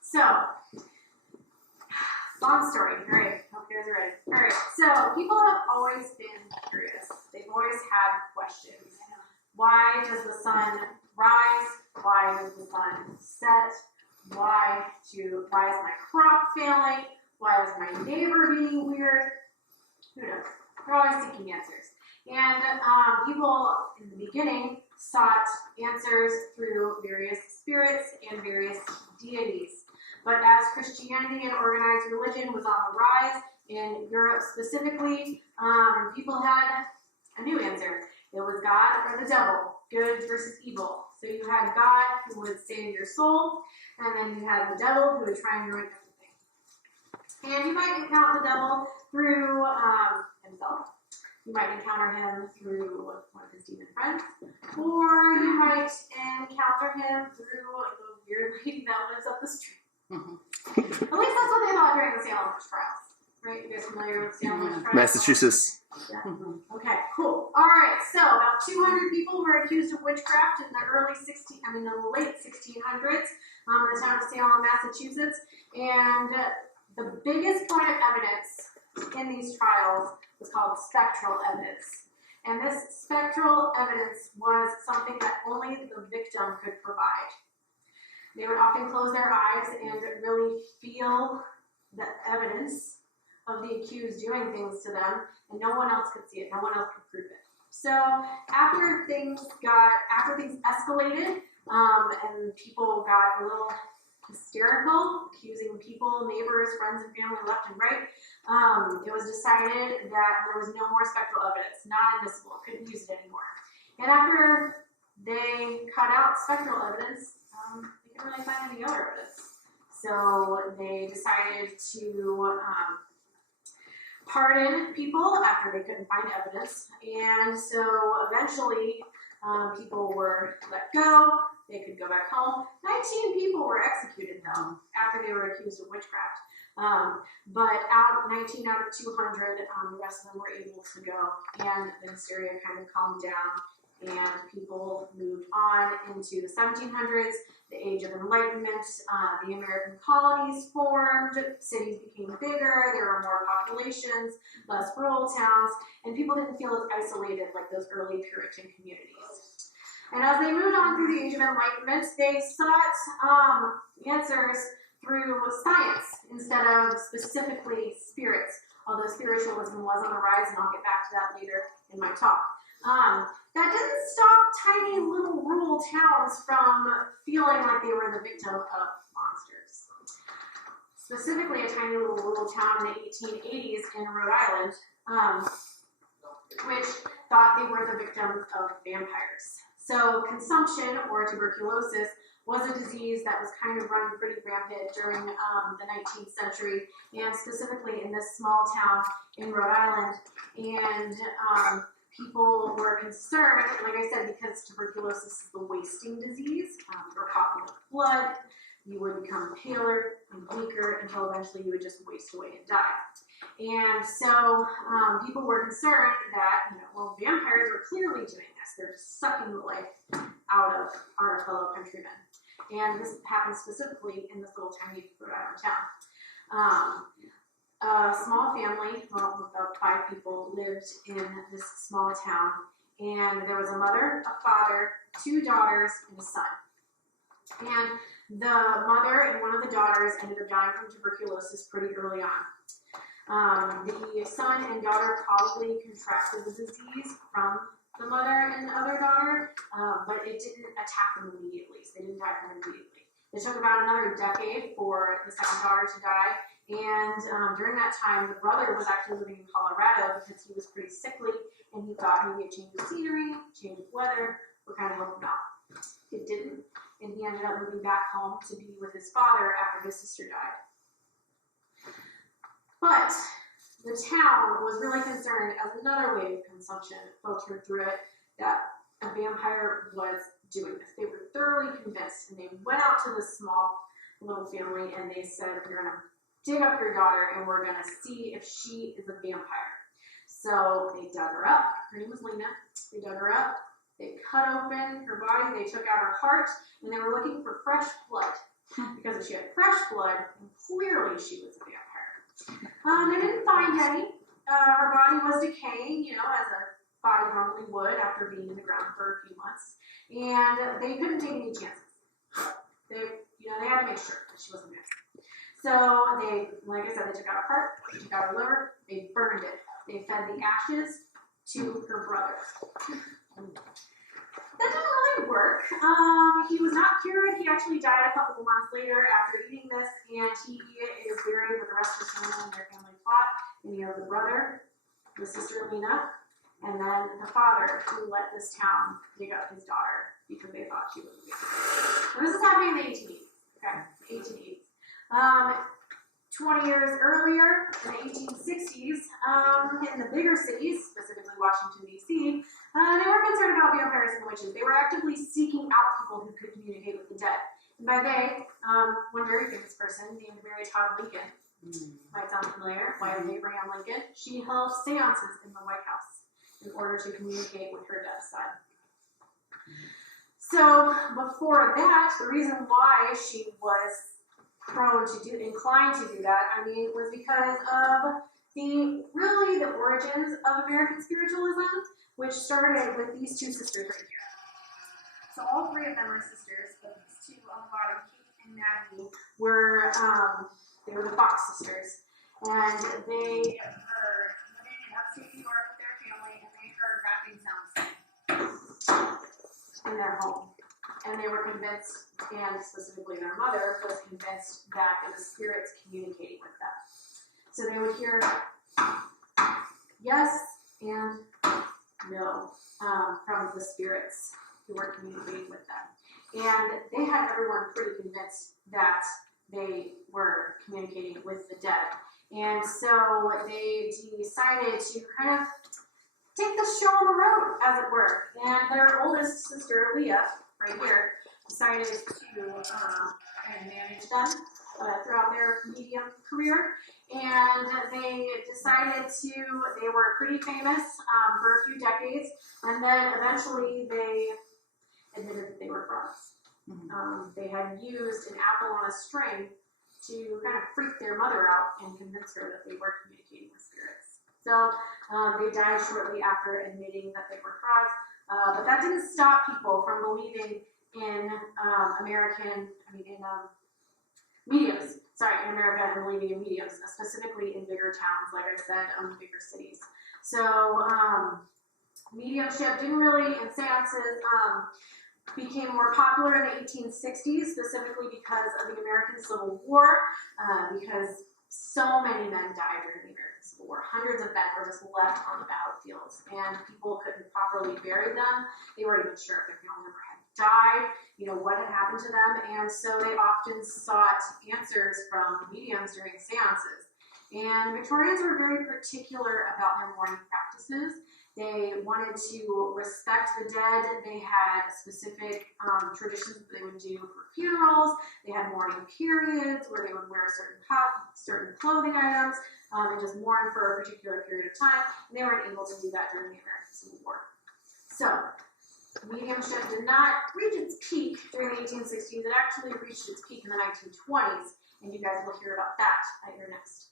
So, long story. All right, hope you guys are ready. All right, so people have always been curious. They've always had questions. Why does the sun rise? Why does the sun set? Why is my crop failing? Why is my neighbor being weird? Who knows? They're always seeking answers. And people in the beginning sought answers through various spirits and various deities. But as Christianity and organized religion was on the rise, in Europe specifically, people had a new answer. It was God or the devil, good versus evil. So you had God who would save your soul, and then you had the devil who would try and ruin everything. And you might encounter the devil through himself. You might encounter him through one of his demon friends, or you might encounter him through the weird lady that lives up the street. At least that's what they thought during the Salem witch trials, right? You guys familiar with Salem witch trials? Massachusetts. Yeah. Okay, cool. All right, so about 200 people were accused of witchcraft in the late 1600s in the town of Salem, Massachusetts. And the biggest point of evidence in these trials was called spectral evidence. And this spectral evidence was something that only the victim could provide. They would often close their eyes and really feel the evidence of the accused doing things to them, and no one else could see it, no one else could prove it. So after things escalated, and people got a little hysterical, accusing people, neighbors, friends, and family left and right, it was decided that there was no more spectral evidence, not admissible, couldn't use it anymore. And after they cut out spectral evidence, they couldn't really find any other evidence. So they decided to pardon people after they couldn't find evidence. And so eventually people were let go. They could go back home. 19 people were executed, though, after they were accused of witchcraft. But 19 out of 200, the rest of them were able to go. And the hysteria kind of calmed down, and people moved on into the 1700s, the Age of Enlightenment. The American colonies formed, cities became bigger, there were more populations, less rural towns, and people didn't feel as isolated like those early Puritan communities. And as they moved on through the Age of Enlightenment, they sought answers through science instead of specifically spirits, although spiritualism was on the rise, and I'll get back to that later in my talk. That didn't stop tiny little rural towns from feeling like they were the victim of monsters. Specifically, a tiny little rural town in the 1880s in Rhode Island, which thought they were the victims of vampires. So consumption, or tuberculosis, was a disease that was kind of running pretty rampant during the 19th century, and specifically in this small town in Rhode Island. And people were concerned, like I said, because tuberculosis is the wasting disease. You're coughing up blood, you would become paler and weaker until eventually you would just waste away and die. And so people were concerned that, vampires were clearly doing this. They're just sucking the life out of our fellow countrymen. And this happened specifically in this little tiny Rhode Island town. A small family, about 5 people, lived in this small town, and there was a mother, a father, 2 daughters, and a son. And the mother and one of the daughters ended up dying from tuberculosis pretty early on. The son and daughter probably contracted the disease from the mother and the other daughter, but it didn't attack them immediately, so they didn't die from it immediately. It took about another decade for the second daughter to die. And during that time, the brother was actually living in Colorado because he was pretty sickly, and he thought maybe a change of scenery, change of weather would kind of help him out. It didn't, and he ended up moving back home to be with his father after his sister died. But the town was really concerned, as another way of consumption filtered through it, that a vampire was doing this. They were thoroughly convinced, and they went out to this small little family, and they said, "We're going to dig up your daughter, and we're going to see if she is a vampire." So they dug her up. Her name was Lena. They dug her up. They cut open her body. They took out her heart, and they were looking for fresh blood because if she had fresh blood, clearly she was a vampire. They didn't find any. Her body was decaying, as a body normally would after being in the ground for a few months, and they couldn't take any chances. They had to make sure that she wasn't missing. So they, like I said, they took out her heart, they took out her liver, they burned it. They fed the ashes to her brother. That didn't really work. He was not cured. He actually died a couple of months later after eating this, and he is buried with the rest of his family in their family plot. And you have the brother, the sister Lena, and then the father who let this town dig up his daughter because they thought she was a vampire. And this is happening in the 1880s. Okay, 1880s. 20 years earlier, in the 1860s, in the bigger cities, specifically Washington, D.C., they were concerned about vampires and witches. They were actively seeking out people who could communicate with the dead. And by they, one very famous person named Mary Todd Lincoln, might sound familiar, wife of Abraham Lincoln, she held seances in the White House in order to communicate with her dead son. So before that, the reason why she was inclined to do that, was because of the origins of American spiritualism, which started with these two sisters right here. So all three of them are sisters, but these two on the bottom, Kate and Maggie, were the Fox sisters, and they were living in upstate New York with their family, and they heard rapping sounds in their home. And they were convinced, and specifically their mother was convinced that it was spirits communicating with them. So they would hear yes and no from the spirits who were communicating with them. And they had everyone pretty convinced that they were communicating with the dead. And so they decided to kind of take the show on the road, as it were. And their oldest sister, Leah, right here, decided to manage them throughout their medium career. And they they were pretty famous for a few decades. And then eventually they admitted that they were frauds. They had used an apple on a string to kind of freak their mother out and convince her that they were communicating with spirits. So they died shortly after admitting that they were frauds. But that didn't stop people from believing in mediums. In America, and believing in mediums, specifically in bigger towns, like I said, bigger cities. So mediumship and seances became more popular in the 1860s, specifically because of the American Civil War, because so many men died during the American Civil War. Hundreds of men were just left on the battlefields, and people couldn't properly bury them. They weren't even sure if their family member had died, what had happened to them, and so they often sought answers from mediums during seances. And Victorians were very particular about their mourning practices. They wanted to respect the dead. They had specific traditions that they would do for funerals. They had mourning periods where they would wear certain clothing items and just mourn for a particular period of time. And they weren't able to do that during the American Civil War. So mediumship did not reach its peak during the 1860s. It actually reached its peak in the 1920s, and you guys will hear about that at your next.